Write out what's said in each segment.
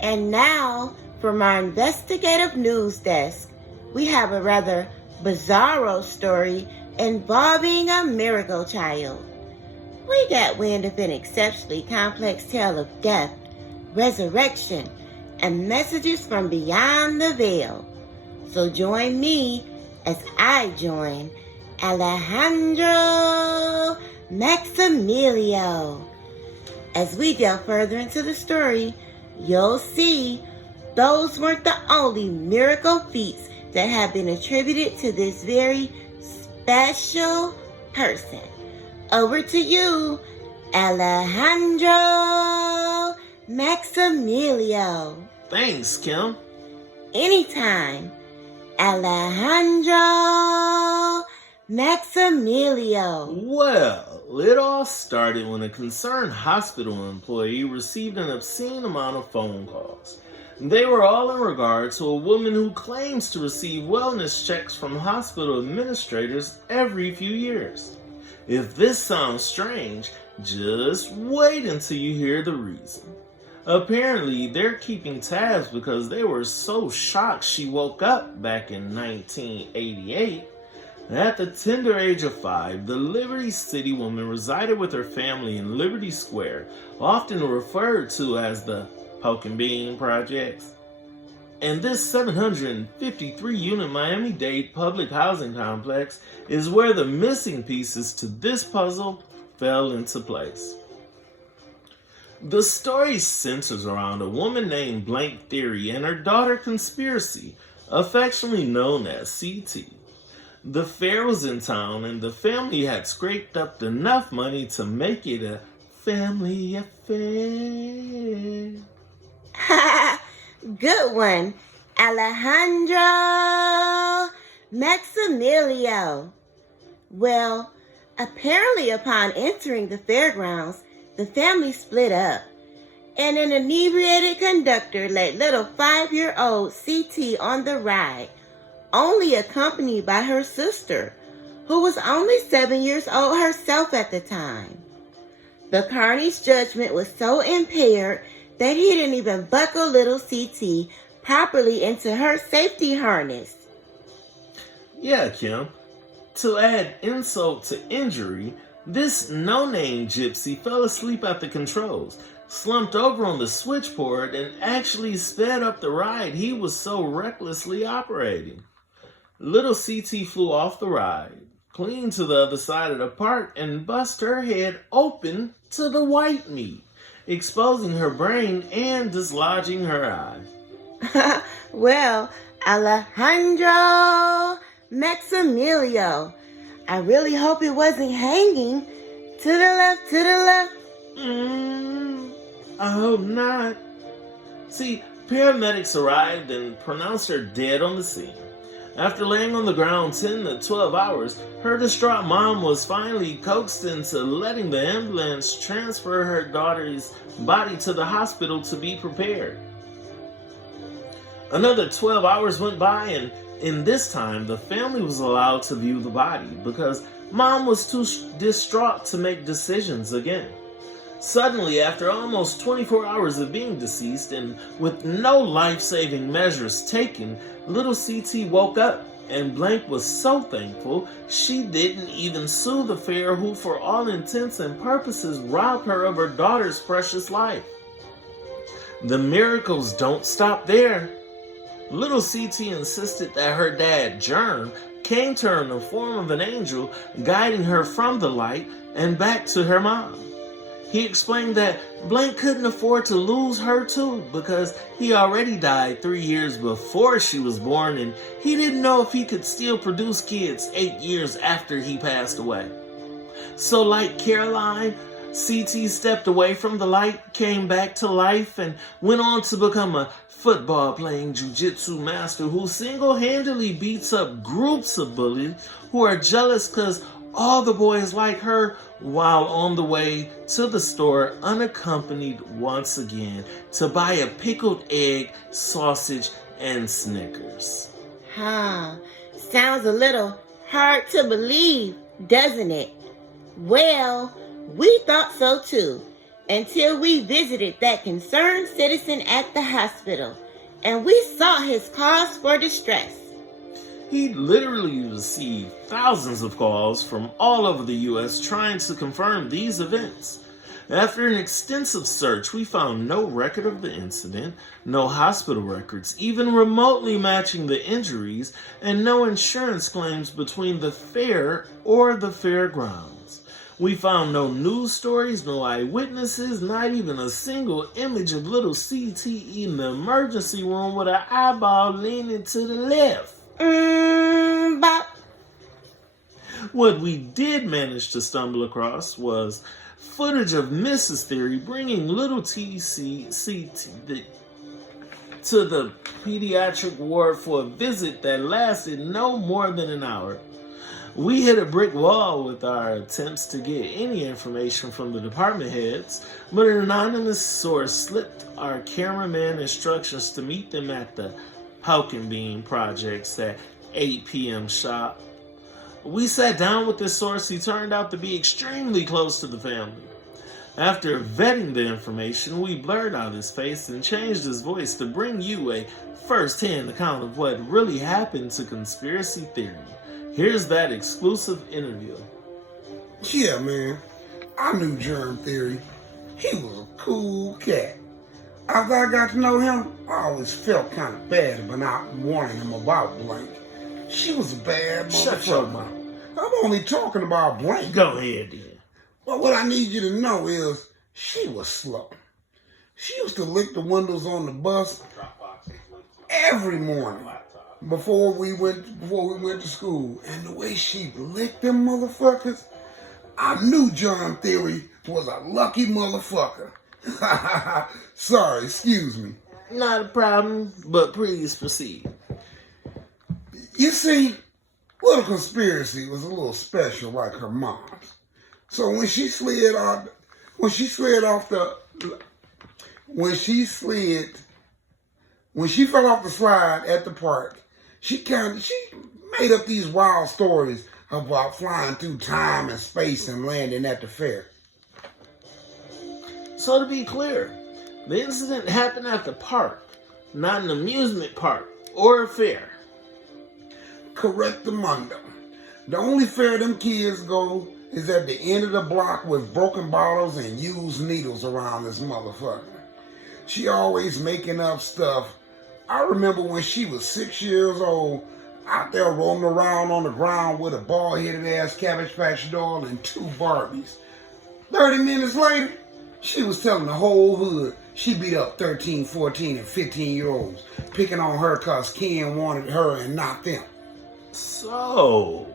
And now, from our investigative news desk, we have a rather bizarro story involving a miracle child. We got wind of an exceptionally complex tale of death, resurrection, and messages from beyond the veil. So join me as I join Alejandro Maximilio. As we delve further into the story, you'll see those weren't the only miracle feats that have been attributed to this very special person. Over to you, Alejandro Maximilio. Thanks, Kim. Anytime, Alejandro Maximilio. Well, it all started when a concerned hospital employee received an obscene amount of phone calls. They were all in regard to a woman who claims to receive wellness checks from hospital administrators every few years. If this sounds strange, just wait until you hear the reason. Apparently, they're keeping tabs because they were so shocked she woke up back in 1988. At the tender age of 5, the Liberty City woman resided with her family in Liberty Square, often referred to as the Poke and Bean Projects. And this 753-unit Miami-Dade public housing complex is where the missing pieces to this puzzle fell into place. The story centers around a woman named Blank Theory and her daughter Conspiracy, affectionately known as CT. The fair was in town and the family had scraped up enough money to make it a family affair. Good one, Alejandro Maximilio. Well, apparently upon entering the fairgrounds, the family split up, and an inebriated conductor led little 5-year-old CT on the ride, only accompanied by her sister, who was only 7 years old herself at the time. The carney's judgment was so impaired that he didn't even buckle little CT properly into her safety harness. Yeah, Kim. To add insult to injury, this no-name gypsy fell asleep at the controls, slumped over on the switchboard, and actually sped up the ride he was so recklessly operating. Little CT flew off the ride, clean to the other side of the park, and bust her head open to the white meat, exposing her brain and dislodging her eye. Well, Alejandro Maximilio, I really hope it wasn't hanging. To the left, to the left. I hope not. See, paramedics arrived and pronounced her dead on the scene. After laying on the ground 10 to 12 hours, her distraught mom was finally coaxed into letting the ambulance transfer her daughter's body to the hospital to be prepared. Another 12 hours went by, and in this time, the family was allowed to view the body because mom was too distraught to make decisions again. Suddenly, after almost 24 hours of being deceased and with no life-saving measures taken, little CT woke up, and Blank was so thankful she didn't even sue the fair, who for all intents and purposes robbed her of her daughter's precious life. The miracles don't stop there. Little CT insisted that her dad, Germ, came to her in the form of an angel, guiding her from the light and back to her mom. He explained that Blank couldn't afford to lose her too because he already died 3 years before she was born, and he didn't know if he could still produce kids 8 years after he passed away. So like Caroline, CT stepped away from the light, came back to life, and went on to become a football-playing jiu-jitsu master who single-handedly beats up groups of bullies who are jealous because all the boys like her, while on the way to the store unaccompanied once again to buy a pickled egg, sausage, and Snickers. Sounds a little hard to believe, doesn't it? Well, we thought so too. until we visited that concerned citizen at the hospital and we saw his cause for distress. He literally received thousands of calls from all over the U.S. trying to confirm these events. After an extensive search, we found no record of the incident, no hospital records even remotely matching the injuries, and no insurance claims between the fair or the fairgrounds. We found no news stories, no eyewitnesses, not even a single image of little CT in the emergency room with an eyeball leaning to the left. Bop. What we did manage to stumble across was footage of Mrs. Theory bringing little TCCT to the pediatric ward for a visit that lasted no more than an hour. We hit a brick wall with our attempts to get any information from the department heads, but an anonymous source slipped our cameraman instructions to meet them at the Hulk and Bean projects at 8 p.m. sharp. We sat down with this source. He turned out to be extremely close to the family. After vetting the information, we blurred out his face and changed his voice to bring you a first-hand account of what really happened to Conspiracy Theory. Here's that exclusive interview. Yeah, man. I knew Germ Theory. He was a cool cat. After I got to know him, I always felt kind of bad about not warning him about Blank. She was a bad Shut your motherfucker. mouth. I'm only talking about Blank. Go ahead, then. But what I need you to know is she was slow. She used to lick the windows on the bus every morning before we went to school. And the way she licked them motherfuckers, I knew John Theory was a lucky motherfucker. Sorry, excuse me. Not a problem, but please proceed. You see, Little Conspiracy was a little special like her mom's. So when she fell off the slide at the park, she made up these wild stories about flying through time and space and landing at the fair. So to be clear, the incident happened at the park, not an amusement park or a fair. Correctamundo. The only fair them kids go is at the end of the block with broken bottles and used needles around this motherfucker. She always making up stuff. I remember when she was 6 years old, out there rolling around on the ground with a bald-headed ass Cabbage Patch doll and 2 Barbies. 30 minutes later, she was telling the whole hood she beat up 13, 14, and 15-year-olds, picking on her cause Ken wanted her and not them. So,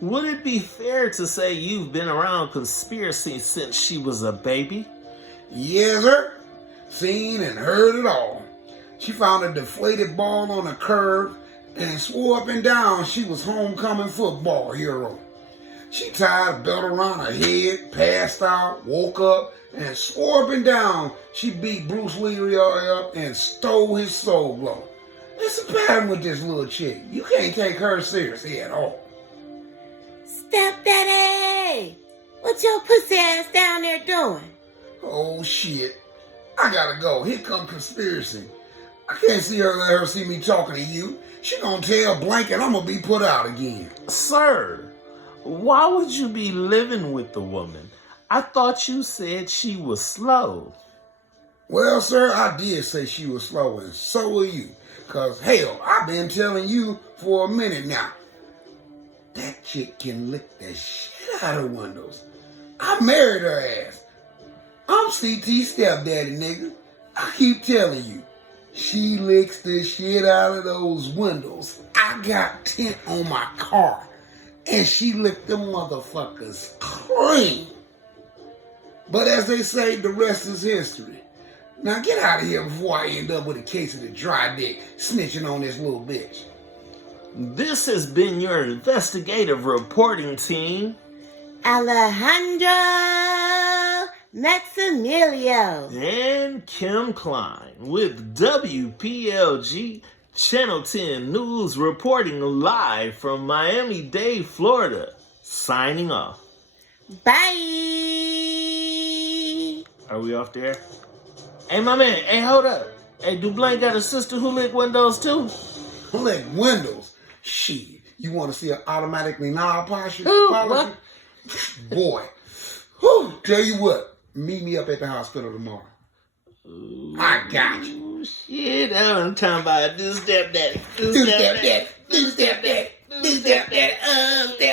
would it be fair to say you've been around Conspiracy since she was a baby? Yes, sir. Seen and heard it all. She found a deflated ball on a curb and swore up and down she was homecoming football hero. She tied a belt around her head, passed out, woke up, and swore up and down she beat Bruce Lee up and stole his soul glow. It's a pattern with this little chick. You can't take her seriously at all. Stepdaddy! What your pussy ass down there doing? Oh, shit. I gotta go. Here come Conspiracy. I can't let her see me talking to you. She gonna tell Blank and I'm gonna be put out again. Sir, why would you be living with the woman? I thought you said she was slow. Well, sir, I did say she was slow, and so are you. Cause hell, I've been telling you for a minute now. That chick can lick the shit out of windows. I married her ass. I'm CT stepdaddy, nigga. I keep telling you. She licks the shit out of those windows. I got tint on my car. And she licked them motherfuckers clean. But as they say, the rest is history. Now get out of here before I end up with a case of the dry dick snitching on this little bitch. This has been your investigative reporting team, Alejandro Maximilio and Kim Klein with WPLG Channel 10 News reporting live from Miami-Dade, Florida. Signing off. Bye. Are we off there? Hey, my man. Hey, hold up. Hey, do Blank got a sister who lick windows too? Like windows. Shit. You want to see an automatically nail polish? What? Boy. Whew, tell you what. Meet me up at the hospital tomorrow. I got you. Shit, I'm talking about do step daddy. Do step daddy. Do step daddy. Do step daddy. Step